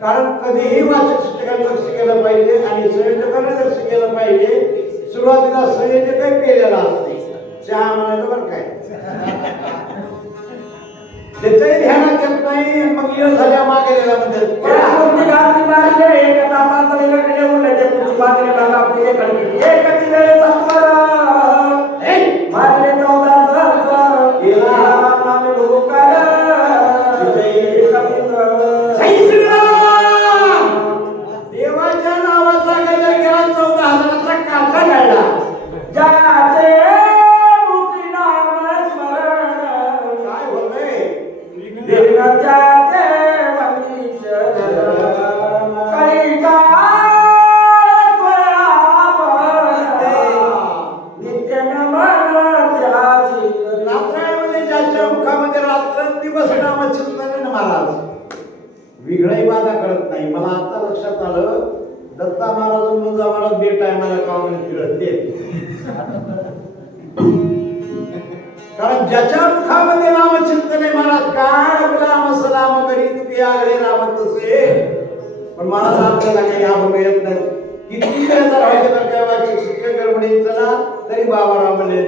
कारण कधीही वाचक शिक्षकांनी लक्ष केलं पाहिजे आणि संयोजकांनी लक्ष केलं पाहिजे. सुरुवातीला संयोजकही केलेला असते चहा म्हणायचं बरं काय त्याच्याही ध्यानात येत नाही. मग येळ झाल्या मागे गेल्याबद्दल देवाच्या नावाचा गजर गेला 14,000चा काका घडला. काय होतंय विघ्नही बाधा करत नाही. मला आता लक्षात आलं दत्ता महाराज मुंजा महाराज बे टायमाला कावून फिरत ते कारण ज्याच्या मुखामध्ये रामचिंतन आहे महाराज काय गुलाम सलाम करीत की आगळे राम तसे. पण महाराज आपल्याला काही अनुभव येत नाही. किती वेळ जर व्हायचे तर काय वाचिक शिक्षक गडबडीत चला तरी बाबाराव म्हणले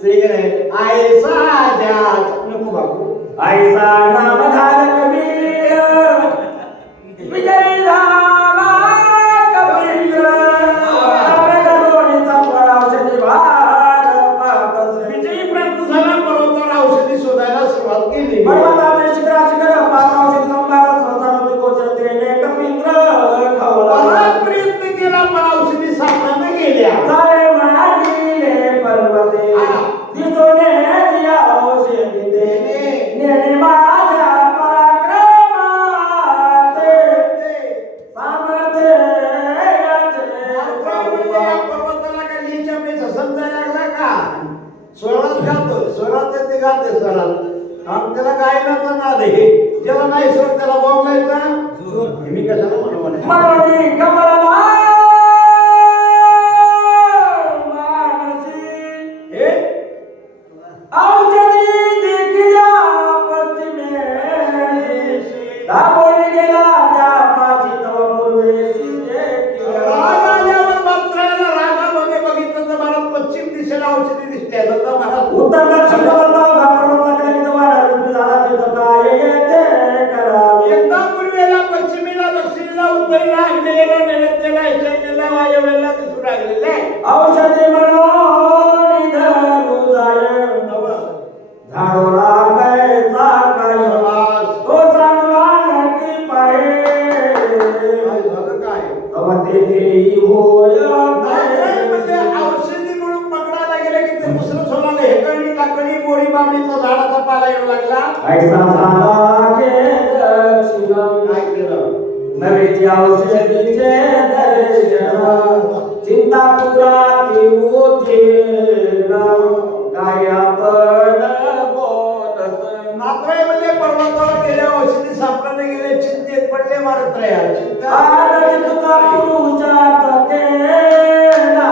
श्री गणे आयसा द्या नको बापू आयसा नामधारक कबीर विजय झाला कबीर औषधी विजयी प्राप्त झाला. बरोबर औषधी शोधायला सुरुवात केली. पर्वताचे शिखरा शिखर औषधी संभार संसारामध्ये गोचर देणे कबीर बराच प्रयत्न केला पण औषधी सापडा गेल्या. सारे मांडीले पर्वते दिसोने दिया औषधी देणे नेणे माझ्या पराक्रमाचे सामर्थ्य पर्वताला काय लिहिच्या पेक्षा समजायला लागला का. स्वरात गातो स्वरात ते गाते स्वरात आणि त्याला गायनाचा नाद आहे. ज्याला नाही स्वर त्याला बोलायचा मी कशाला म्हणून कमळाला उत्तर दक्षिण बदलाव घाबरून लागले की वाढ झाला तिथं काय येते करावे. एकदा पूर्वेला पश्चिमेला दक्षिणेला उत्तरेला आग्नेयेला नैऋत्येला ईशान्येला वायव्येला दिसू लागलेले औषधी म्हणून धरू जाय झाडोरा कायचा काय तो चांगला नक्की पाहिजे काय अवते देई होय म्हणजे औषधी म्हणून पकडायला गेले की ते दुसरं सोडायला हेकणी काकडी बोरी बाबडीचा झाडाचा पाला येऊ लागला. ऐसा झाला के दक्षिण काय केलं नवेची औषधीचे दर्शन चिंता पुराती उतीर्ण काय आपण बोलत नात्राईमध्ये पर्वतावर गेल्या औषधी सापडले गेले चिंतेत पडले मारत राया चिंता आरती तुका पुरुषार्थ केला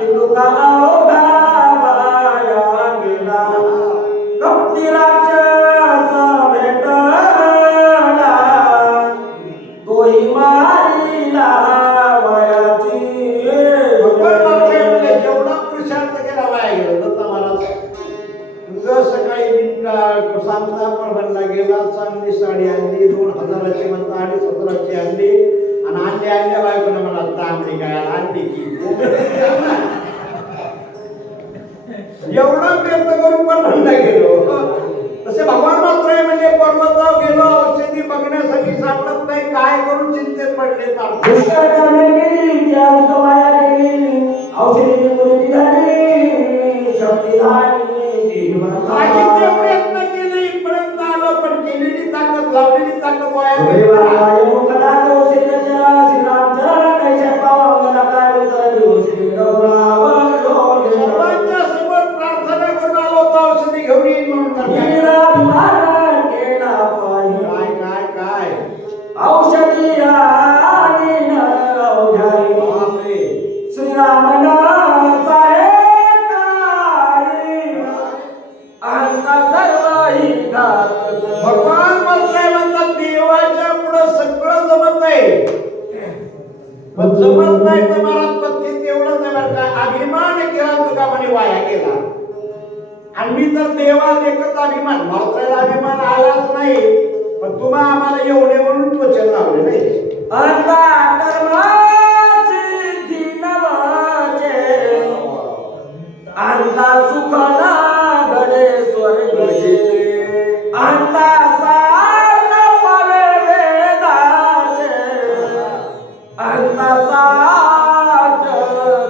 तुका अवघा माया गेला कपटी राक्षस भेटला तोही मारिला वयाची भगवान नात्राईमध्ये जेवढा पुरुषार्थ केला वाया गेला दत्त महाराज उद्या सकाळी सांगता परभणला गेला चांगली साडी आणली 2000ची म्हणता 1700ची आणली आणि आणल्या बायकोला मला तांबडी काय आणली की एवढा प्रयत्न करून पण म्हणला गेलो. तसे भगवान मात्र म्हणजे पर्वतावर गेलो औषधी बघण्यासाठी सापडत नाही काय करून चिंतेत पडले पुष्कर करणे केली त्या माया केली औषधी मुली झाली शक्ती झाली प्रयत्न केले इथपर्यंत आलो पण केलेली ताकद लावलेली ताकद वाया गेली. सर्वांच्या समोर प्रार्थना करून आलो होतो औषधी घेऊन येईन म्हणून काय काय काय औषधी बापरे. श्रीराम भगवान म्हणतात देवाच्या पुढे सगळं जमत आहे पण जमत नाही तर महाराज पत्ती तेवढंच आहे बरं का अभिमान केला तुका म्हणे वाया गेला. आणि मी तर देवात एकच अभिमान मात्र अभिमान आलाच नाही पण तुम्हा आम्हाला एवढे म्हणून त्वचन लावले नाही. सुख ना घडे स्वर्गचे अंता सार पवे वेदाचे अंता साच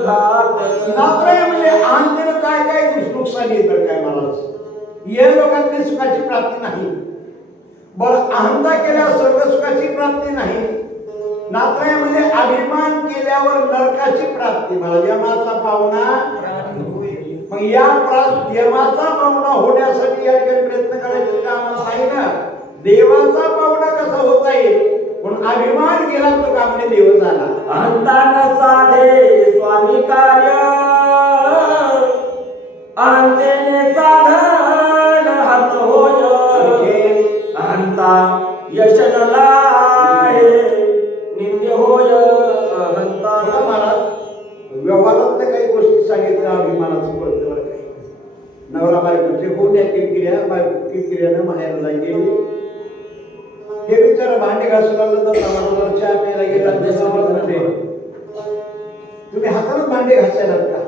घात नात्रे म्हणजे आंतरिक काय काय नुकसान येतं काय महाराज या लोकांनी सुखाची प्राप्ती नाही बरं अहंता केल्यावर स्वर्ग सुखाची प्राप्ती नाही. नात्र्यामध्ये अभिमान केल्यावर नरकाची प्राप्ती मला यमाचा पावना मग या यमाचा पावना होण्यासाठी या ठिकाणी प्रयत्न करायचे का आम्हाला नाही ना. देवाचा पावना कसा होता येईल पण अभिमान गेला तो कामने देव झाला. अंतान साधे स्वामी कार्य अंतेने साधन हात होय अंता यशनला निंद्य होय अंता. महाराज व्यवहारात काही गोष्टी सांगितल्या अभिमानाचं कळतं बरं काही नवरा बायकोचे होत्या किरकिऱ्यानं माहेरला गेली हे बिचारा भांडे घासू लागलं तर समाजाला चहा प्यायला गेला तुम्ही हातानं भांडे घासायला का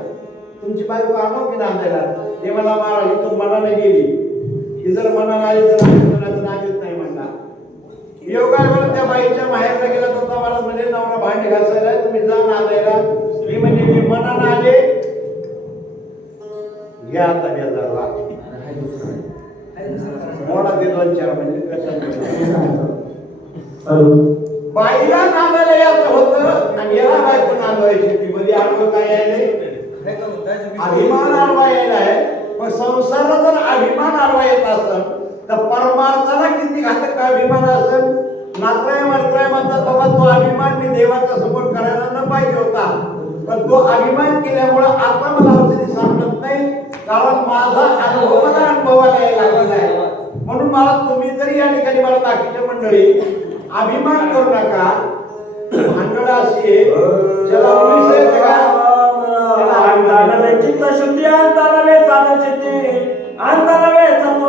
तुमची बायको आणो की नांदायला ते मला मारा तू मनाने गेली ही जर मनाने आली तर नागेत नाही म्हणला. योगाला त्या बाईच्या माहेरला गेला तर मला म्हणजे नवरा भांडे घासायला तुम्ही जा नांदायला मी म्हणजे मी मनानं आले घ्या आता घ्या जरा मोडा ते 2-4 म्हणजे कसं बाईला नांदायला यायचं होतं आणि याला बायको नांदवायची ती मध्ये आडवं काय यायले अभिमान आडवा यायला आहे पण संसाराला जर अभिमान आडवा येत असेल तर परमार्थाला किती घातक अभिमान असेल. नात्राय मात्राय म्हणतात बाबा तो अभिमान मी देवाच्या समोर करायला न पाहिजे होता पण तो अभिमान केल्यामुळे आता मला औषधी सापडत नाही कारण माझा अनुभव मला अनुभवाला लागला आहे. म्हणून मला तुम्ही तरी या ठिकाणी मला बाकीच्या मंडळी अभिमान करू नका. भांडण अशी ज्याला पोलीस आहेत का चित्त शुद्धी अंतरले औषधी अंतरवे सत्व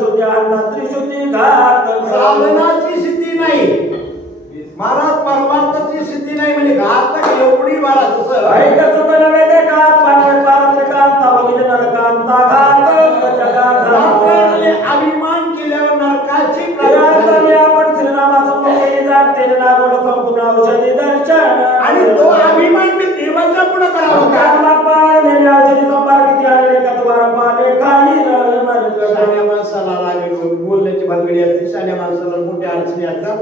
शुद्धी अन्न त्रिशुद्धी घात साधनाची सिद्धी नाही महाराज, परमार्थाची सिद्धी नाही म्हणजे घातक एवढी बारा तसं ऐक सुख नवे ते घात पाने पारत कांता बघित नरकांता घात जगात म्हणजे अभिमान केल्यावर नरकाची प्राप्ती त्यानंतर आपण श्रीरामाचं केली जाते ना गोड संपूर्ण औषधी दर्शन आणि तो अभिमान मी देवाच्या पुढे करावा का? शाण्या माणसाला राग बोलण्याची भानगडी असते, शाण्या माणसाला मोठ्या अडचणी असतात.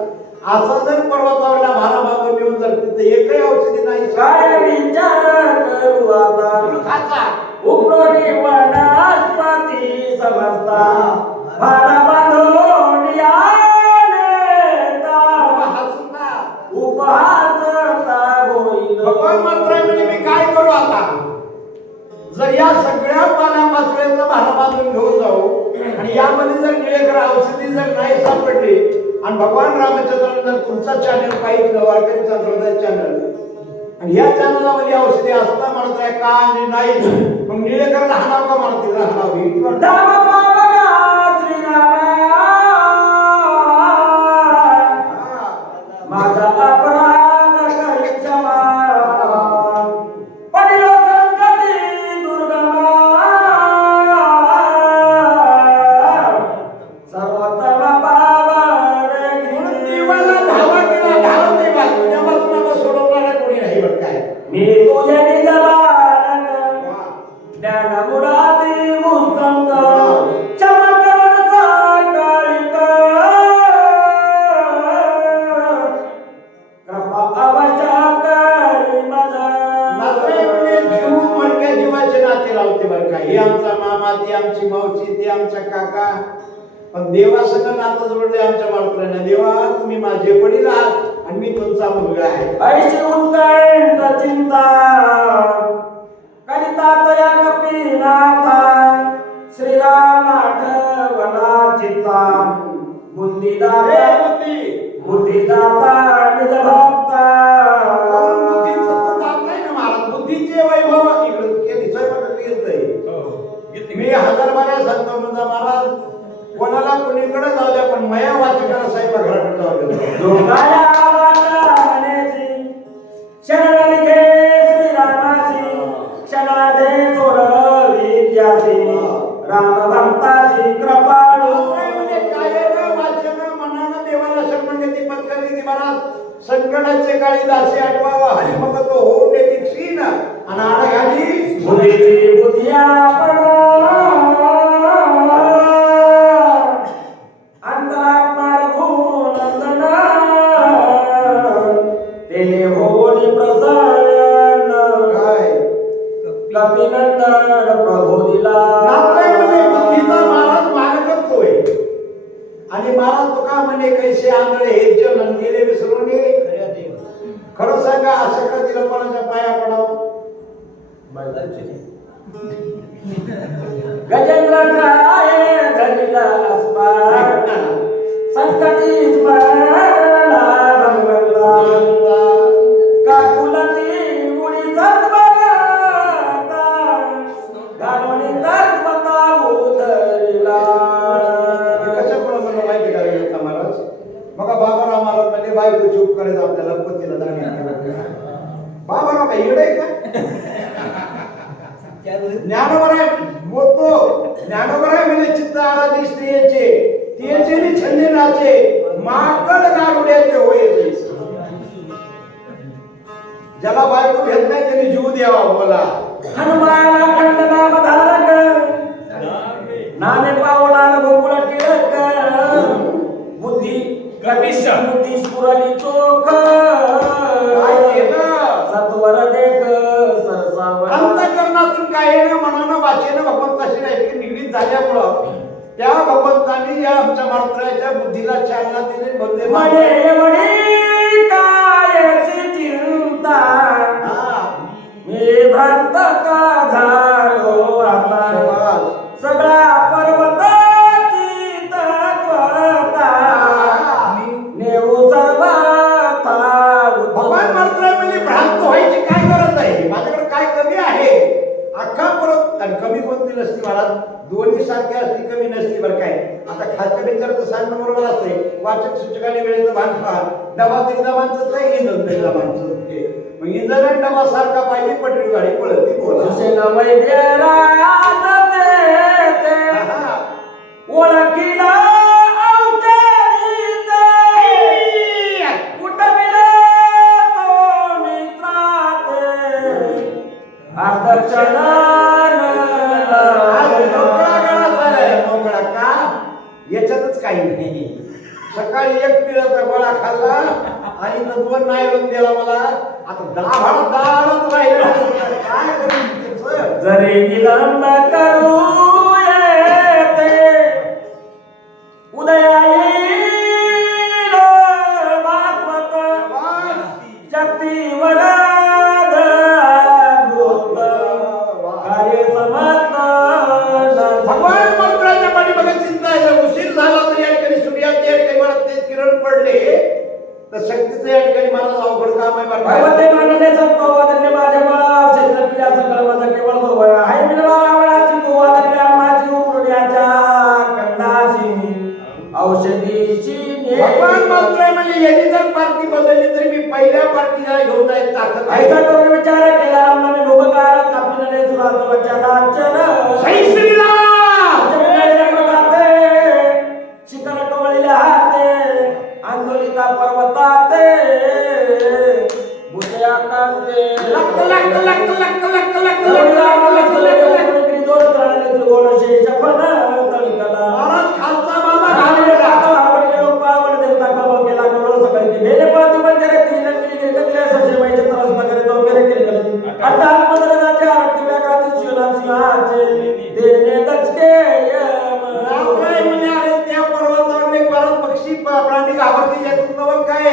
असा जर पर्वतावरला भारा मागून येऊन जर तिथे एकही औषधी नाही काय विचार करू आता खाचा उपरोटी वनस्पती समजता भारा बांधून हसता उपहासता होईल भगवान मात्र म्हणजे मी काय करू आता? जर या सगळ्या पाण्यापाचव्याचा भारा बांधून घेऊन जाऊ आणि यामध्ये जर निळेकर औषधी जर नाही सापडली आणि भगवान रामचंद्राने जर तुमचा चॅनल पाहिजे वारकरी संप्रदाय चॅनल आणि या चॅनलमध्ये औषधी असता म्हणताय का आणि नाही मग निळेकरला हाणाव का म्हणतील हाणावी माझा अपराध करी क्षमा पडिलो संकटी दुर्गमा सर्वोत्तम पावन म्हणून देवाला धावा केला धाव देवा तुझ्या बाजूला सोडवणारा कोणी नाही बरं काय मी तुझे निज बालक ज्ञान मुरादी मुस्तंग चमकरचा काळिक कृपा आवश्यक माझा नात्रे म्हणजे जीव मडक्या जीवाचे नाते लावते बरं काय. हे आमचा मामा, ती आमची मावशी, ते आमचा काका, पण देवासंग नातं जोडले आमच्या बाळकुरांना. देवा तुम्ही माझे वडील आहात आणि मी तुमचा मुलगा आहे. ऐशी उत्कंठ चिंता करिता तया कपीनाथा श्रीराम आठवला चित्ता बुद्धिदाता बुद्धिदाता निज भक्ता कारण बुद्धीचं सतत दात नाही ना महाराज. बुद्धीचे वैभव इकडं हे दिसाय बघा येतंय. मी हजार बाऱ्या सांगतो म्हणजे महाराज कोणाला कोणीकडे जाऊ द्या पण मया वाचकाला स्वयंपाकघराकडे जाऊ द्या. जो गाया वाचा मनेची शरण घे श्रीरामाची क्षणाधे सोड विद्यासी राम भक्ताची कृपाळू म्हणजे कायेनं वाचेनं मनानं देवाला शरणागती पत्करली महाराज. संकटाचे काळी दासी आठवावा हरिभक्त होऊन देतील क्षीण आणि आडघाली बुद्धीची बुद्धी आपण अंतरात्मा रघुनंदन तेने होनी प्रसन्न काय कपिनंदन प्रभू दिला नात्रेमध्ये बुद्धीचा महाराज मालकच होय. आणि महाराज तुका म्हणे कैसे आंधळे हे जन गेले विसरून ये. खरं सांगा असं का तिला कोणाच्या पाया पडावं? गजेंद्र काय धरिला अस्मार संकटी स्मरणा भगवंता काकुलती उडी सत्वगता गाणोनी तत्वता उधरिला कशामुळे मला माहिती करावी होता महाराज? मग बाबाराव महाराज म्हणजे बायको चूप करायचं आपल्याला पतीला दाणी बाबाराव काय येड आहे का? ज्ञानोबराय बोलतो ज्ञानोबराय म्हणजे चित्त आराधी स्त्रियेचे तियेचे छंदे नाचे माकड गारुड्याचे होय. ज्याला बायको घेत नाही त्याने जीव द्यावा. बोला हनुमान खंडनाम धारक नामे पावला गोकुळ टिळक बुद्धी कपिश बुद्धी स्फुरली चोख काय केलं? सत्वर देख सरसावर अंतःकरणातून काही न मनानं वाचेनं भगवंताशी ऐकून निगडीत झाल्यामुळं त्या भगवंतांनी या आमच्या मात्राच्या बुद्धीला चालना दिली. बोलते म्हणे वडी कायची चिंता मी भक्त का झालो आता सगळा पर्वताची तत्वता नेऊ सर्वथा भगवान मात्र म्हणजे भ्रांत व्हायची काय गरज आहे? माझ्याकडे काय कमी आहे? अख्खा परत आणि कमी कोणती नसती महाराज, दोन्ही सारखी असली कमी नसती बरं काय. आता खालच्या विचाराचं सांगणं बरोबर असते, वाचक सूचकाने वेळेचं भान पहा. डबा तरी डबांचंच आहे, इंधन तरी डबांचं. मग इंधन आणि डबा सारखा पाहिजे, पटरी गाडी पळती बोला. ओळखीला याच्यातच काही नाही. सकाळी एक पिढ्याचा गोळा खाल्ला आणि दोन नायलॉन दिला मला. आता दाढच राहिलं काय करू. जरी विलंब करू येते उदया येईल भागवत शक्ती वरद भूत कार्य समर्थ. भगवान मंत्राच्या पाठीमागे चिंता आहे. उशीर झाला तर या ठिकाणी सूर्याच्या या ठिकाणी मला तेज किरण पडले तर शक्तीचं या ठिकाणी मला अवघड काम आहे. भगवते मानण्याचा पवादने माझ्या बळा क्षेत्र पिल्याचं कलमाचा केवळ गोवळ आहे. मिळवा रावणाची गोवादने माझी उकडण्याच्या कंदाची औषधीची भगवान मंत्र म्हणजे यांनी जर पार्टी बदलली तरी मी पहिल्या पार्टीला घेऊन जाईल ताकद आहे. ऐसा करून विचार केला आम्हाला भोगकार कापिनले सुरासुराच्या राज्याला जय श्रीराम. शिखर कवळीला हाते आंदोलिता पर्वताते भुजया कांते लक लक लक लक लक लक महाराज खालचा बाबा त्या पर्वतावर परत पक्षी प्राणी घाबरती त्यातून काय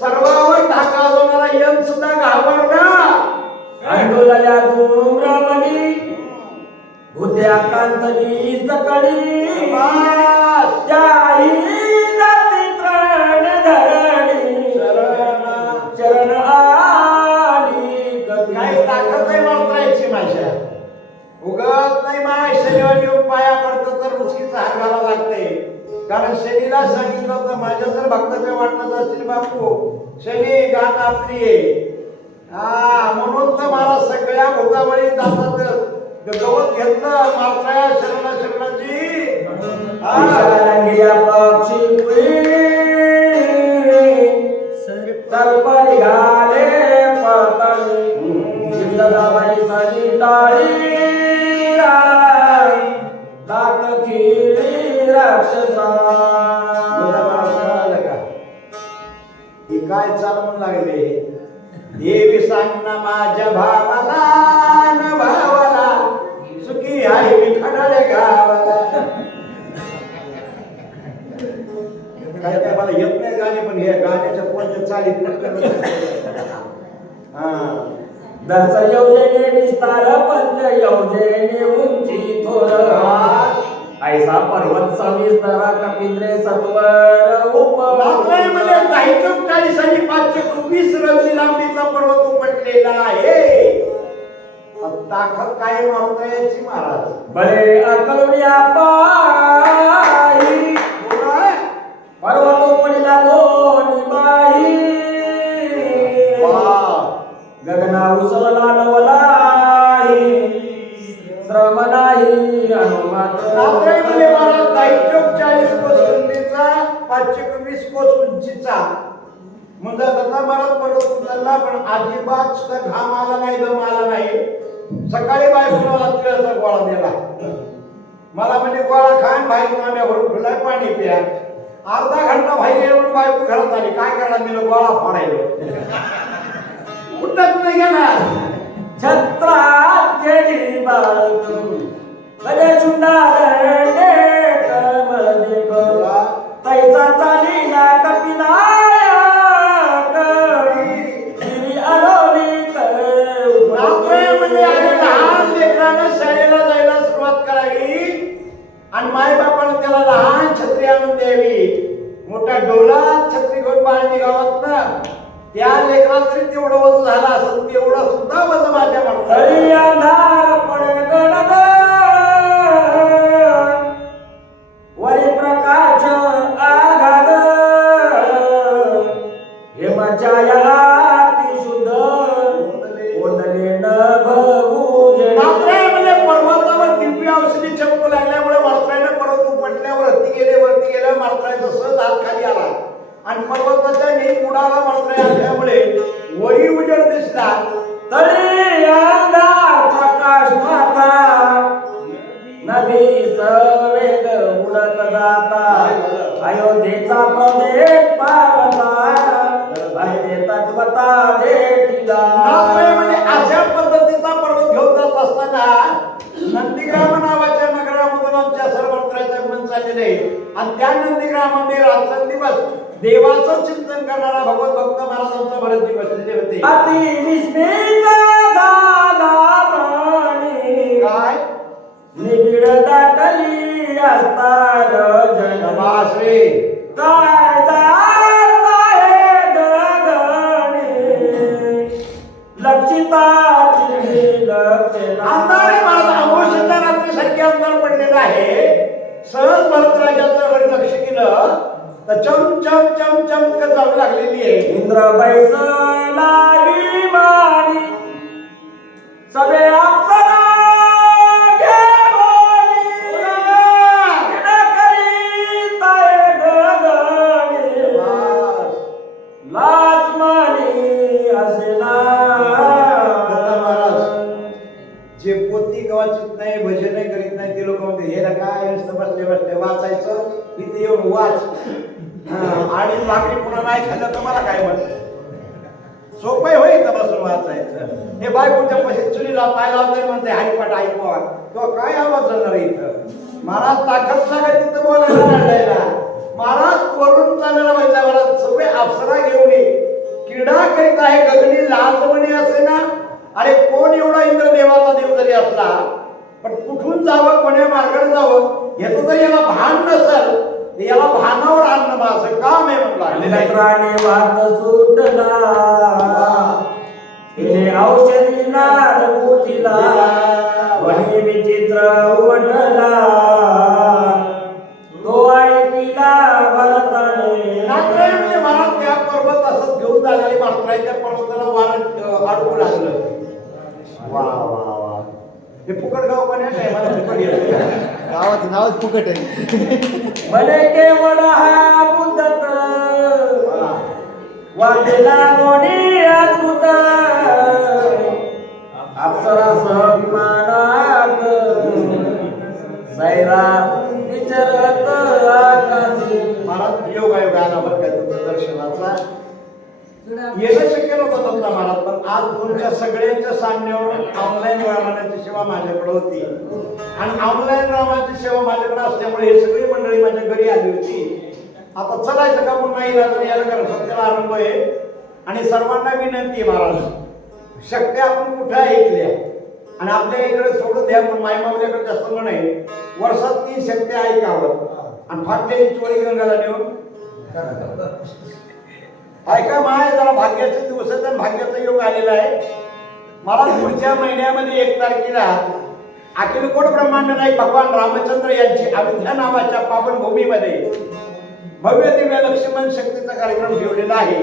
सर्वावर धाका होणारा यम सुद्धा घाबरला. आंदोलल्या धूम्रमणी भूत्या कांतनी सकळी त्याही जाती त्राण धरणी चरण आली. काय ताकद नाही मारतायची माझ्या उगत नाही. माय शनिवारी येऊन पाया पडतं तर मुसकीचा हार घालावा लागते. कारण शनीला सांगितलं होतं माझ्या जर भक्ताच्या वाटत असेल बापू शनी गाठ आपली आहे. म्हणून तर मला सगळ्या भोगावळी जातात गवत घेतलं मारताया शरणाची पक्षी तरपरी घाले पतळी जिंदगाबाई सजी टाळी दात खिळी राक्षसा. हे काय चालवून लागले. देवी सांग ना माझ्या भावाला न भावाला सुखी आहे मी खडाळे गावाला. काय काय मला येत नाही गाणे पण हे गाण्याच्या कोणत्या चालीत दस योजने विस्तार पंच योजने उंची थोर ऐसा पर्वत सविस्तर कपिंद्रे सत्वर मध्ये 240 आणि 520 रंगी लांबीचा पर्वत उपटलेला आहे. ताकद काय मारता याची महाराज. बळे अकलुनिया पाही पर्वत उपडीला दोन बाई गगना उसळला नवलाई श्रम नाही रात्रीमध्ये महाराज 240 कोस रुंदीचा 520 कोस उंचीचा म्हणजे आता महाराज पर्वत उचलला पण अजिबात सुद्धा घाम आला नाही दम आला नाही. सकाळी बायकोला तिळाचा गोळा दिला मला म्हणजे गोळा खान बायको आम्ही भरून ठेवलाय पाणी प्या. अर्धा घंटा बाहेर येऊन बायको घरात आली. काय करणार मी गोळा फोडायलो कुठं नाही गेला. छत्रात गेली बाळगून कदे सुंदर कमळ देख तैचा चालीला कपिनाया गिरी अलोली म्हणजे लहान लेकरांना शाळेला जायला सुरुवात करावी आणि मायबापानं त्याला लहान छत्री आणून द्यावी. मोठा डोला छत्री घेऊन बाहेर निघावत ना त्या लेकरात तरी तेवढं वजन झालं असं तेवढं सुद्धा वजन माझ्या अंधार पडगड नंदीग्राम नावाच्या नगरामधून आमच्या सर्वत्राचे आगमन झालेले आहे आणि त्या नंदीग्रामामध्ये रात्रंदिवस देवाचं चिंतन करणारा भगवत भक्त महाराजांचा भरती बसलेले होते. अति विस्मित झाला मनी काय निबिड दाटली असतार जन नवास रे काय जाताय गगने लक्षिता अंधारे महाराज अमावस्येच्या रात्रीसारखे अंधार पडलेला आहे. सहज भरतराजाचं वर लक्ष केलं तर चम चम चम चमक जाऊ लागलेली आहे. इंद्र बैसला विमानी सगळे अप्सरा घेऊनी करीताय गगने लाजमानी असेना. दत्ता महाराज जे पोती गवाचित नाही भजन करीत नाही ते लोक म्हणते हे काय नुसतं बसले बसले वाचायचं इथे येऊन वाच आणि भाकरी पुन्हा नाही खाल्लं तर मला काय म्हण सोपं होईल तर बसून वाचायचं. हे बायकोच्या पैसे चुलीला पाय लावते म्हणते हरिपाठ ऐकवा किंवा काय आवाज जाणार इथं. महाराज ताकद लागत तिथं बोलायला लढायला. महाराज वरून चाललेला बघितला महाराज सगळे अप्सरा घेऊन क्रीडा करीत आहे गगनी लाजमणी असे ना. अरे कोण एवढा इंद्र देवाचा देव जरी असला पण कुठून जावं कोण्या मार्गाने जावं याचं जर याला भान नसेल याला भानावर आणणं माझं काम आहे म्हणलं. लेकराने वाद सुटला हिने औषधी नाद पोथिला वणी विचित्र उमटला तो ऐकिला भरताने. नागराय म्हणजे महाराज त्या पर्वत असं घेऊन जाणारी मात्र त्या पर्वताला वार अडकू लागलं. वा वा वा हे फुकट गाव पण आहे मला फुकट येतं. गावाचं नावच फुकट आहे. भले केवळ हा मुदत वाटेला दोन्ही अद्भुत अप्सरा विमानात सैरा विचरत आकाशी. महाराज योग आला बरं काय तुमच्या दर्शनाचा येणं शक्य नव्हतं दत्ता महाराज पण आज तुमच्या सगळ्यांच्या सामन्यावर ऑनलाईन रामायणाची सेवा माझ्याकडे होती आणि ऑनलाईन रामायणाची सेवा माझ्याकडे असल्यामुळे हे सगळी मंडळी माझ्या घरी आली होती. आता चलायचं का म्हणून नाही यायला कारण सत्याला आरंभ आहे आणि सर्वांना विनंती आहे महाराज शक्ती आपण कुठे ऐकल्या आणि आपल्या इकडे सोडून द्या पण माई मावल्याकडे जास्त म्हण आहे वर्षात 3 शक्ती ऐकावं आणि फाटलेली चोरी गंगाला नेऊन ऐका माय जरा भाग्याचे दिवस आहेत आणि भाग्याचा योग आलेला आहे. मला पुढच्या महिन्यामध्ये 1 तारखेला अखिल कोट ब्रह्मांड नायक भगवान रामचंद्र यांची अयोध्या नावाच्या पावन भूमीमध्ये भव्य दिव्य लक्ष्मण शक्तीचा कार्यक्रम ठेवलेला आहे.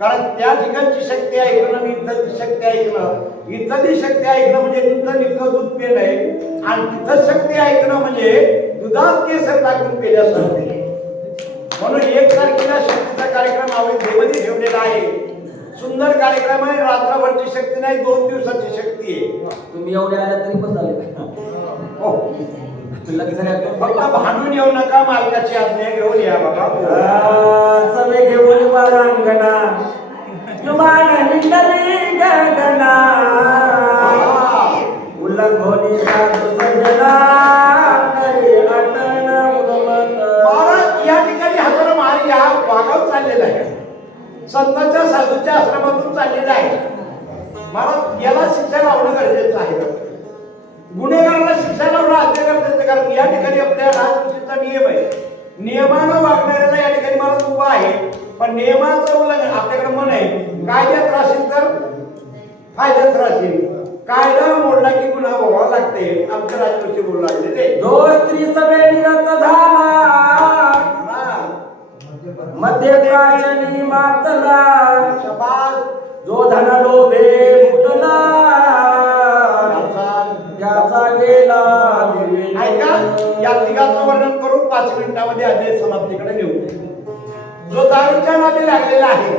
कारण त्या ठिकाणची शक्ती ऐकणं आणि इथलची शक्ती ऐकणं इथली शक्ती ऐकणं म्हणजे तिथं निघतं दूध पेन आहे आणि तिथं शक्ती ऐकणं म्हणजे दुधात केसर टाकून पेल्यासारखे. म्हणून 1 तारखेला शक्तीचा कार्यक्रम अयोध्येमध्ये ठेवलेला आहे. सुंदर कार्यक्रम आहे. रात्रभरची शक्ती नाही 2 दिवसाची शक्ती आहे. तुम्ही एवढे आले तरी पण झाले हो फक्त भांडून येऊ नका मालकाची आज्ञा घेऊन या बाबा. सवे घेऊन वारांगणा जुमान निंदली गगना उल्लंघोनी साधू सज्जना करी अटन उगमत. महाराज या ठिकाणी हजारो महाराज हा वागाव चाललेला आहे. संतांच्या साधूच्या आश्रमातून चाललेला आहे. महाराज याला शिक्षा लावणं गरजेचं आहे. गुन्हेगाराला शिक्षा लावणं अत्याचार कारण या ठिकाणी आपल्या राजवंशीचा नियम आहे. नियमानं वागणाऱ्याला या ठिकाणी मला उभा आहे पण नियमाचं उल्लंघन आपल्याकडे म्हण आहे कायद्यात राशील तर फायद्यात राशील. कायदा मोडला की गुन्हा भोगावा लागते. आमच्या राजवंशी बोलू लागले जो स्त्री सभे निरत झाला मध्य प्राचनी मातला शबाद जो धन लोभे मुटला त्याचा गेला. ऐका या तिघाचं वर्णन करून 5 मिनिटांमध्ये अध्याय समाप्तीकडे नेऊ. जो दारूच्या नादी लागलेला आहे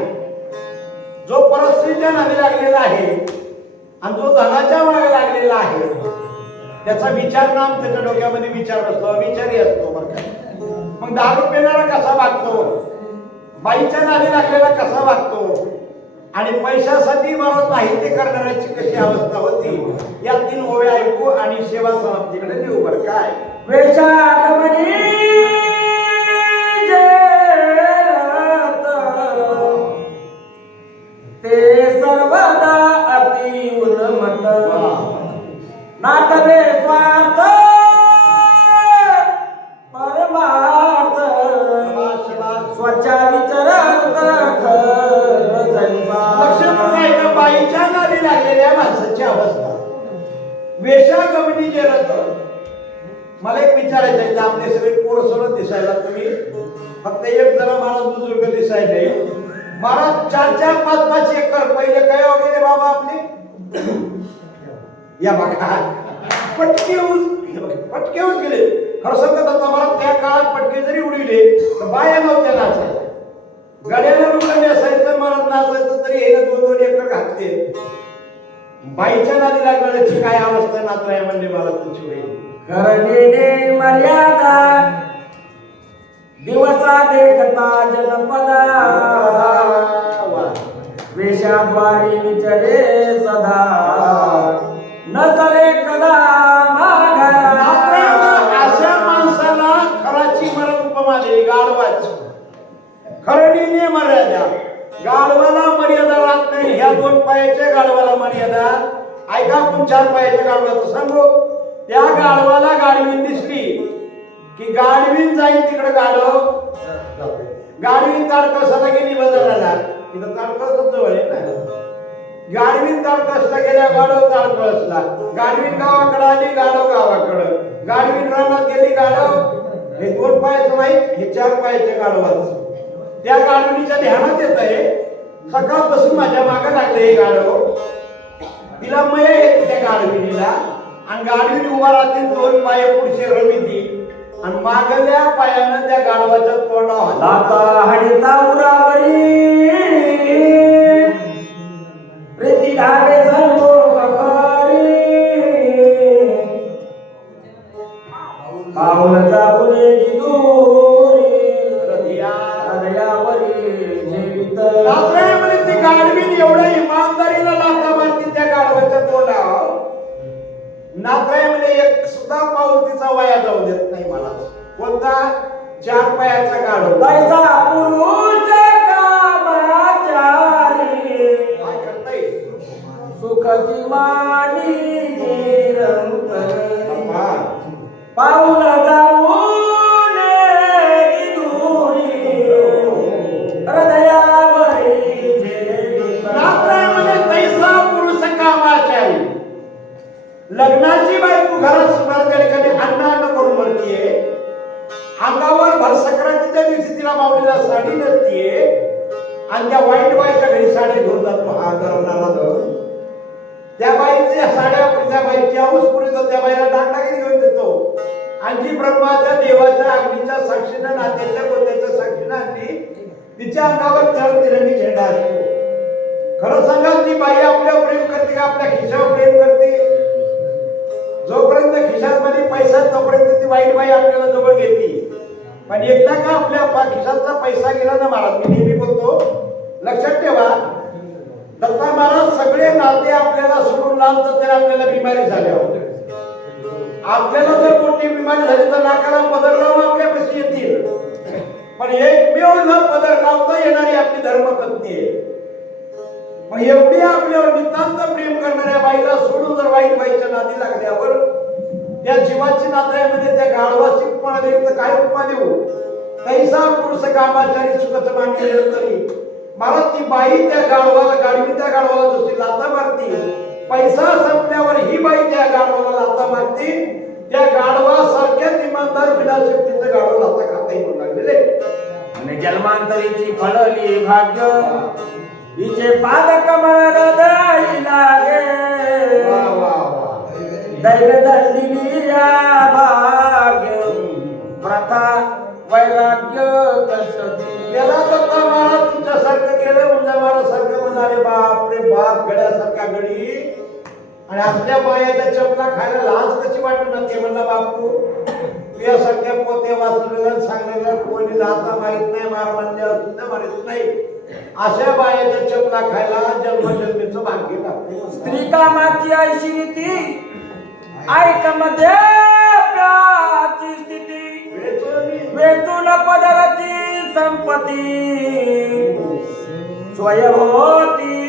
जो परस्त्रीच्या नादी लागलेला आहे आणि जो धनाच्या मागे लागलेला आहे त्याचा विचार नाम त्याच्या डोक्यामध्ये विचार असतो विचारी असतो बरं का. मग दारू पिणारा कसा वागतो बाईच्या नादी लागलेला कसा वागतो आणि पैशासाठी मला माहिती करणाऱ्याची कशी अवस्था होती या 3 ओव्या ऐकू आणि सेवा समाप्तीकडे नेऊ. बरं काय वेशागमनी जे रत, ते सर्वदा अति उन्मत, नातवे स्वार्थ परमार्थ, स्वच्छ विचरत एका बाईच्या नादी लागलेल्या माणसाची अवस्था. वेशागमनी जे रथ. मला एक विचारायचं आहे, आपले सगळे पोरसोर दिसायला तुम्ही फक्त एक जरा मला बुजुर्ग दिसायले. मला 4-4, 5-5 एकर पहिले काय वगैरे बाबा आपले या बघा पटके गेले. खरं सांगत आता मला त्या काळात पटके जरी उडविले तर बाया नव्हत्या नाचायला. गड्याला रुपये असायचं मला नाचायचं तरी हे 2-2 एकर घातले. बाईच्या नादी लागण्याची काय अवस्था नाचलाय म्हणजे मला तुझी होईल. करणे मर्यादा दिवसा देखता जनपदा, वेशाद्वारी विचरे सदा, नसरे कदा माघा. अशा माणसाला खराची मरण उपमा दिली गाढवाची. खरणीने मर्यादा. गाढवाला मर्यादा राहत नाही. ह्या 2 पायाच्या गाढवाला मर्यादा. ऐका आपण 4 पायाच्या गाढवाचं सांगू. त्या गाढवाला गाढवीन दिसली की गाढवीन जाईल तिकडे गाढव. गाढवीन ताडकळसाला गेली बाजाराला. तिथं ताडकळस जवळ आहे ना. गाढवीन ताडकळसला गेल्या गाढव ताडकळसला. गाढवीन गावाकडे आली गाढव गावाकडं. गाढवीन रानात गेली गाढव. हे 2 पायाचं नाही, हे 4 पायाच्या गाढवाचं. त्या गाढविणीच्या ध्यानात येत आहे सकाळपासून माझ्या मागे लागले हे गाढव. तिला मय येते त्या गाढविणीला आणि गाढवीन उभा राहते. 2 पाय पुढचे रविती आणि मागल्या पायानं त्या गाढवाच्या तोंडावर लाता हणिता उरावरी, प्रीती धावे सर्व ककारी, पाऊल जाऊने दूरी, हृदयावरी जीवित. रात्रीमध्ये ती गाढवीन एवढ्या इमानदारीला लाथा मारती त्या गाढवाच्या तोंडावर. नात्रायामध्ये एक सुद्धा पाऊल तिचा वाया जाऊ देत नाही मला. कोणता? 4 पायाचा गाढव. तैसा पुरुष कामाचारी, काय करताय? सुखची मानी निरंतर, हा. पाऊल जाऊन दूरी, हृदयावरी जीवित. नात्रायामध्ये तैसा पुरुष कामाचारी. लग्नाची बायको घरात सुमार ठिकाणी अन्न करून मरतीये. अंगावर भरसंक्रांतीच्या दिवशी तिला माऊलीला साडी नसतीये आणि त्या वाईट बाईच्या घरी साडी घेऊन जातो हा करणारा. त्या बाईच्या साड्या त्या बाईची हाऊस पुरीत त्या बाईला डागडागिरी घेऊन देतो. आणि जी ब्रह्माच्या देवाच्या अग्नीच्या साक्षीनं नात्याच्या गोत्याच्या साक्षीनं आणली तिच्या अंगावर तिरंगी झेंडा असतो. खरं सांगा ती बाई आपल्यावर प्रेम करते का आपल्या खिशावर प्रेम करते? जोपर्यंत खिशामध्ये पैसा तोपर्यंत ती वाईट बाई आपल्याला जवळ घेते. पण एकदा का आपल्या खिशातला पैसा गेला ना महाराज, मी नेहमी बोलतो लक्षात ठेवा दत्ता महाराज सगळे नाते आपल्याला सोडून लावतात तर आपल्याला बिमारी झाल्यावर. आपल्याला जर मोठी बिमारी झाली तर नाकाला पदर लावून आपल्यापाशी येतील. पण एकमेव न पदर लावता येणारी आपली धर्मपत्नी आहे. पण एवढी आपल्यावर नितांत प्रेम करणाऱ्या बाईला सोडून जर वाईट बाईच्या नादी लागल्यावर त्या जीवाची नात्यामध्ये त्या गाढवाची उपमा देऊ तर काय उपमा देऊ? तैसा पुरुष कामाचारी सुखच मानले तरी. महाराज ती बाई त्या गाढवाला गाढवी त्या गाढवाला जशी लाथा मारती, पैसा संपल्यावर ही बाई त्या गाढवाला लाथा मारती. त्या गाढवासारख्याच इमानदार बिना शेपटीचं गाढव लाथा खाता येऊन लागलेले. आणि जन्मांतरीची फळली भाग्य, हिचे पाद कमळ हृदयाला लागे. दैव दंडिली या भाग्य, प्रथा वैराग्य कसती. त्याला दत्ता महाराज तुमच्यासारखं केलं म्हणजे महाराज सारखं म्हणाले बाप रे बाप गड्यासारखा गडी. आणि आपल्या पायाच्या चपला खायला लाज कशी वाटणार? ते म्हणला बापू तुझ्यासारख्या पोते वाचलेलं सांगलेलं कोणी लाथा मारित नाही, मार म्हणल्यावर सुद्धा मारित नाही. अशा बायाच्या चपला खायला जन्मजन्मीचं भाग्य लागते. स्त्री कामाची ऐशी नीती ऐकमध्ये प्राची स्थिती वेचून पदराची संपत्ती स्वयंभोवती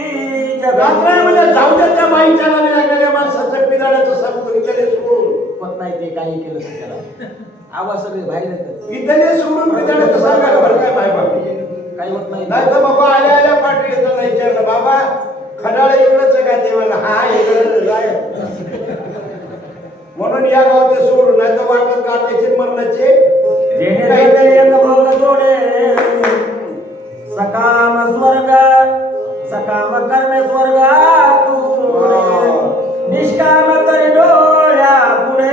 म्हणजे जाऊ द्या त्या बाईच्या नादी लागलेल्या माणसाचं पिदाड्याचं सांगतो इकडे सोडून होत नाही ते काही केलं तर त्याला आवाज सगळे बाहेर येतात इथले सोडून पिदाड्याचं सांगायला बरं काय बाय बाबा काही होत नाही नाही तर बाबा आल्या आल्या पाठी येतो नाही विचारलं बाबा खडाळ इकडंच आहे का ते मला हा इकडं जाय म्हणून या गावचे सोडून नाही तर वाटत काढायचे मरणाचे जेणे एक भोग जोडे सकाम स्वर्ग सकाम कर्मे स्वर्गातून निष्काम तरी डोळ्या पुढे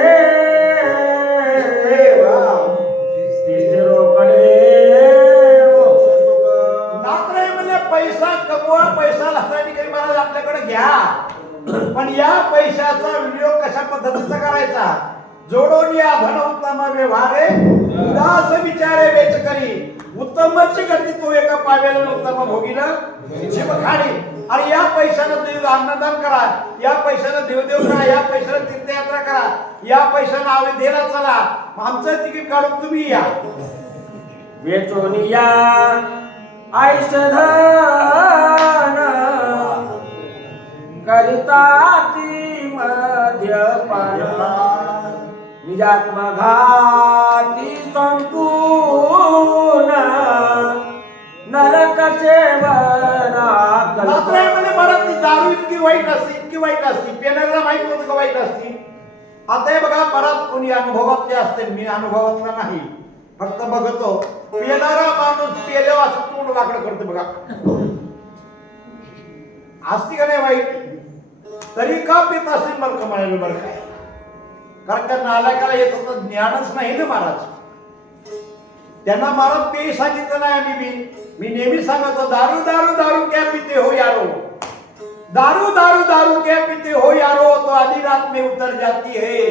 पैसा कमवा पैसा लागताना काही महाराज आपल्याकडे घ्या पण या पैशाचा व्हिडिओ कशा पद्धतीचा करायचा जोडून या धन उत्तम व्यवहारे उदास विचारे वेच करी उत्तमची गती तो एका पावेल उत्तम भोगीला शिव खाडी आणि या पैशानं देव अन्नदान करा या पैशानं देवदेव करा या पैशानं तीर्थयात्रा करा या पैशानं अयोध्येला चला आमचं तिकीट काढून तुम्ही या वेचून या आयुष्यधन करिता ती मद्यपान निजात्म घाती संपूर्ण नरक सेवना म्हणजे परत ती दारू इतकी वाईट असते पेनाला माहित होतं का वाईट असते आता हे बघा परत कोणी अनुभवातले असते मी अनुभवातला नाही फक्त बघतो पेनारा माणूस पेल्यावर असं तोंड वाकडं करतो बघा असती का नाही वाईट तरी का पित असेल बरं का म्हणाले बरं काय कारण त्या नालायकाला येत होतं ज्ञानच नाही ना महाराज त्यांना महाराज पेय सांगितलं नाही आम्ही मी नेहमी सांगतो दारू दारू दारू क्या पिते हो यारो दारू दारू दारू क्या पिते हो यारो तो आधी रात में उतर जाती है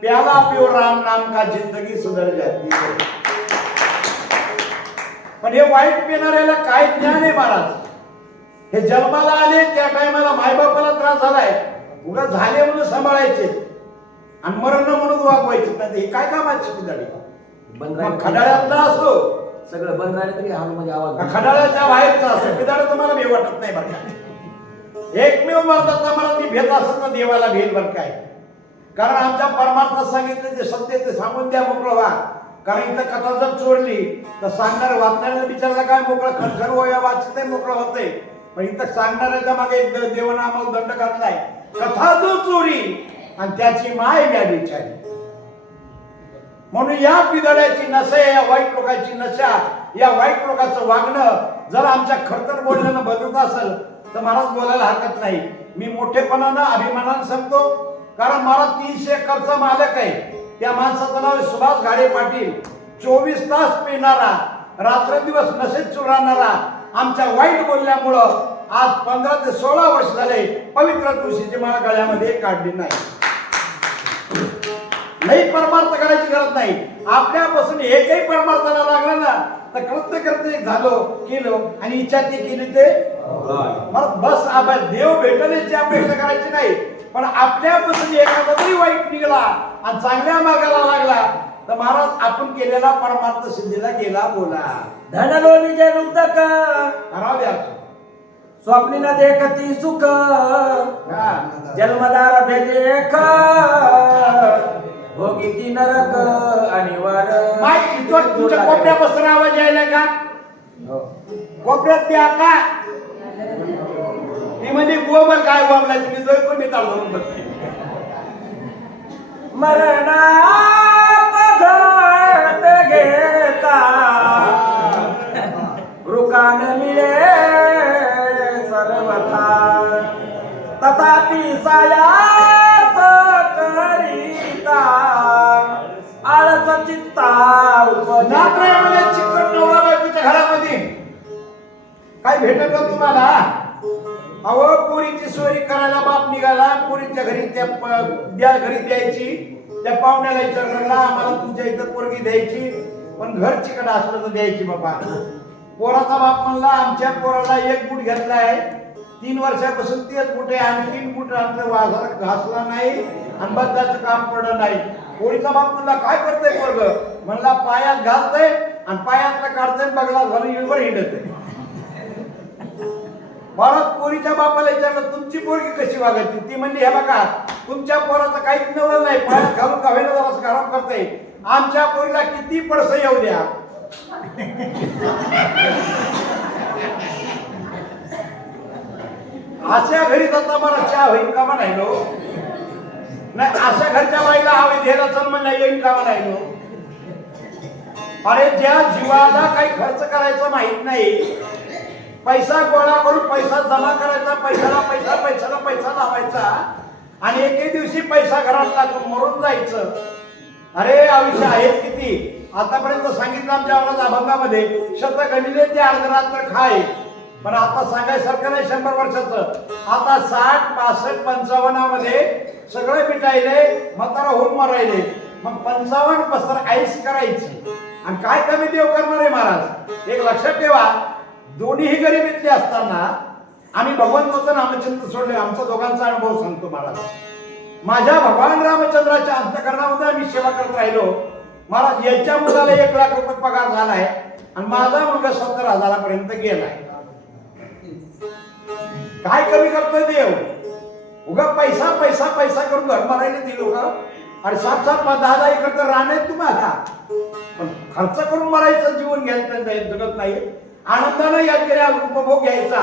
प्याला पियो राम नाम का जिंदगी सुधर जाती है पण हे वाईट पिणाऱ्याला काय ज्ञान आहे महाराज हे जन्माला आले त्या टायमाला मायबापाला त्रास झालाय उगा झाले म्हणून सांभाळायचे आणि मरण म्हणून वागवायचे नाही हे काय कामाची पिदाडी खडाळ्यातला असो सगळं बंद राहिलं तरी हॉलमध्ये आवाज खडाळ्याच्या बाहेरचा असो पिदाड तुम्हाला भेट वाटत नाही बरं काय एकमेव मरतात मला ती भेट असत ना देवाला भेट बरं काय कारण आमच्या परमार्थात सांगितलं ते सत्य ते सांगून द्या मोकळं व्हा कारण इथं कथा जर चोरली तर सांगणार वाचणाऱ्याला विचारला काय मोकळं खरखर वया वाचते मोकळं होते पण इथं सांगणाऱ्याच्या मागे एक देवानं आम्हाला दंड घातलाय कथा जो चोरी आणि त्याची माय व्या बिचारी म्हणून या पिदळ्याची नशा या वाईट लोकांची नशा या वाईट लोकांचं वागणं जर आमच्या खरतर बोलण्यानं बदलत असेल तर महाराज बोलायला हरकत नाही मी मोठेपणानं अभिमानानं सांगतो कारण महाराज 300 एकरचा मालक आहे त्या माणसाचं नाव सुभाष घाडे पाटील 24 तास पिणारा रात्रंदिवस नशेत चुराणारा आमच्या वाईट बोलण्यामुळं आज 15 ते 16 वर्ष झाले पवित्र तुळशीची माळा गळ्यामध्ये काढली नाही परमार्थ करायची गरज नाही आपल्यापासून एकही परमार्थाला लागला ना तर कृत्य करते झालो केलो आणि इच्छा ती केली ते बस देव भेटण्याची अपेक्षा करायची नाही पण आपल्यापासून एखादा तरी वाईट निघाला आणि चांगल्या मार्गाला लागला तर महाराज आपण केलेला परमार्थ सिद्धीला गेला बोला धनलोभीचे नुकतक राहू द्या स्वप्नीन देखती सुख जन्मदार भेजे भोगिती नरक अनिवार्य तुमच्या कोपऱ्यापासून आवाज यायला का कोपऱ्यात द्या का मी म्हणजे गोबर काय बोबला तुम्ही जर कोणी चालवून बघते मरणात झट घेता रुकान मिळे सर्वथा तथापि सायात करिता आळस चित्ता नात्र्यामध्ये चिकन नवरा बायकोच्या घरामध्ये काय भेटत का तुम्हाला अहो पोरीची सोयरी करायला बाप निघाला पोरीच्या घरी त्या घरी द्यायची त्या पाहुण्याला विचारला आम्हाला तुमच्या इथं पोरगी द्यायची पण घर चिकट असलं तर द्यायची बाबा पोराचा बाप म्हणला आमच्या पोराला एक बूट घेतलाय 3 वर्षापासून तेच बूट आहे आणि 3 बूट आमचं वाजर घासला नाही आणि बद्दाचं काम पडलं नाही. पोरीचा बाप म्हणला काय करतोय पोरग म्हणला पायात घालतोय आणि पायातलं काढतोय बगला घालून येऊन हिंडत. परत पोरीच्या बापाला विचारलं तुमची पोरगी कशी वागते. ती म्हणली हे बघा तुमच्या पोराचं काहीच नवल नाही पायात घालून का होईना जरा खराब करते. आमच्या पोरीला किती पडसं येऊ द्या. अशा घरी जाता मला चहा होईल का म्हणायलो नाही. अशा घरच्या बाईला हवे द्यायला जन्म नाही येईल का म्हणायलो. अरे ज्या जीवाला काही खर्च करायचा माहित नाही पैसा गोळा करून पैसा जमा करायचा पैशाला पैसा लावायचा आणि एके दिवशी पैसा घरात टाकून मरून जायचं. अरे आयुष्य आहेच किती. आतापर्यंत सांगितलं आमच्या आवाज अभंगामध्ये शतगणिले ते अर्धरात्र खाय. पण आता सांगायसारखं नाही 100 वर्षाचं. आता 60, 65, 55 मध्ये सगळे मिटायले म्हातारा होऊन मरायले. मग 55 पस्तर आईस करायची आणि काय कमी देव करणार आहे महाराज. एक लक्षात ठेवा दोन्हीही गरिबीतले असताना आम्ही भगवंताचं नामचिंतन सोडले. आमचा दोघांचा अनुभव सांगतो महाराज. माझ्या भगवान रामचंद्राच्या अंतःकरणामध्ये आम्ही सेवा करत राहिलो. महाराज याच्या मुलाला 1 लाख रुपये पगार झालाय आणि माझा मुलगा 70,000 गेलाय. काय कमी करतोय देव. उगा पैसा पैसा पैसा करून घर मारायला ती लोक. अरे 7-7, 10-10 एकर तर राहणार तुम्हाला पण खर्च करून मारायचं जीवन घ्यायचं जगत नाही. आनंदानं या उपभोग घ्यायचा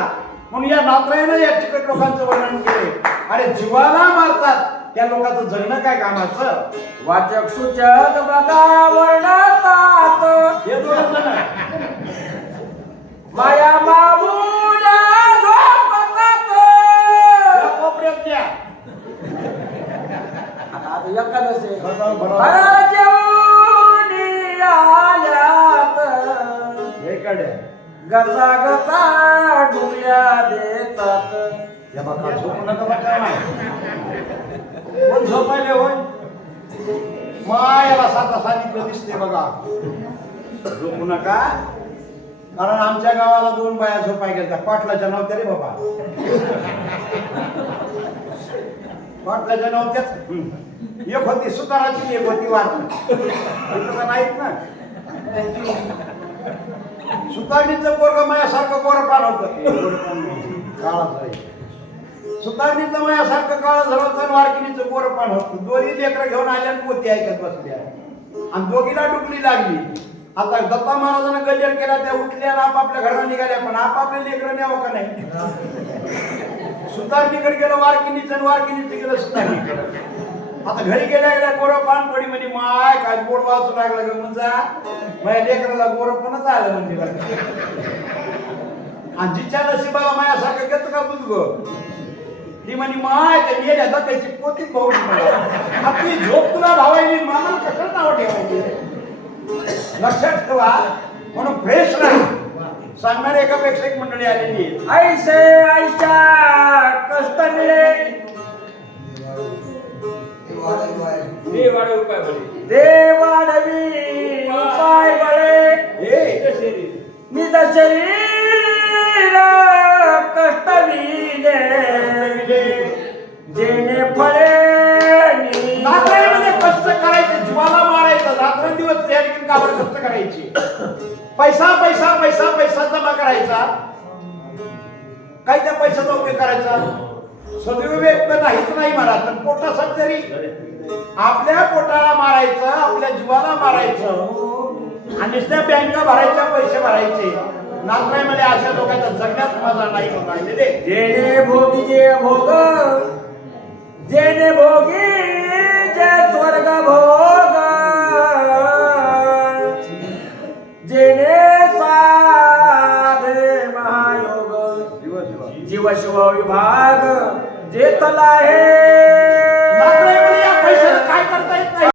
म्हणून या नात्रायनं या चिकट लोकांचं वर्णन केले. अरे जीवाला मारतात त्या लोकांचं जगणं काय कामाचं. वाचक सूचक बघा वर्णतात हे दोन जण माया बाबूला झोपतात या कोपऱ्यात द्या. आता एखादंच आहे. बरोबर जेवणी आल्यात हे कडे गचा गचा डुल्या देतात. या बघा झोपू नका बघा. कोण झोपायले होय मायाला साता सांगितलं दिसते बघा. झोपू नका कारण आमच्या गावाला 2 बाया झोपाय गेल्या. पाटलाच्या नव्हत्या रे बाबा. पाटलाच्या नव्हत्याच. एक होती सुताराची एक होती वारली. नाहीत ना. सुतारणीचं पोरग माझ्यासारखं गोरपान होतं. सुतारणीचं माझ्यासारखं काळ झालं होतं. वारकिनीचं गोरपान होतं. दोन्ही लेकरं घेऊन आल्या आणि पोती ऐकत बसल्या आणि दोघीला डुकली लागली. आता दत्ता महाराजांना गजर केला त्या उठल्या आणि आपापल्या घराला निघाल्या. पण आपापल्या लेकरं न्यावं का नाही. सुतारणीकडे गेलं वारकिनीचं आणि वारकिनीचं गेलं सुतारणीकडे. आता घरी गेल्या गेल्या गोरं पान पडी म्हणजे माय काय गोड वाचू लागला ग म्हणजे माझ्या लेकराला गोरं पणच आलं म्हणजे. आणि जिच्या नशिबाला माझ्यासारखं घेतं का दूध ग. ती म्हणे माय ते मेल्या त्याची पोतीच भाऊ आपली झोप तुला भावायची मला कसं नाव ठेवायची. लक्षात ठेवा म्हणून फ्रेश राहा सांगणारे एकापेक्षा एक मंडळी आलेली. ऐसे आयशा कष्ट मिळे दे वाढवी उपाय बळे निज शरीर कष्ट विले जेणे फळे नात्यामध्ये कष्ट करायचे जीवाला मारायचं रात्रंदिवस या ठिकाणी काबर कष्ट करायची. पैसा पैसा पैसा पैसा जमा करायचा. काय त्या पैशाचा उपयोग करायचा. सदुपयोग तर नाहीच नाही मला तर पोटासाठी तरी आपल्या पोटाला मारायचं आपल्या जीवाला मारायचं आणि नुसत्या बँका भरायच्या पैसे भरायचे. नागराईमध्ये अशा लोकांचा जगण्यात मजा नाही राहिलेले. जेणे भोगी जे भोग जेणे भोगी जे स्वर्ग भोग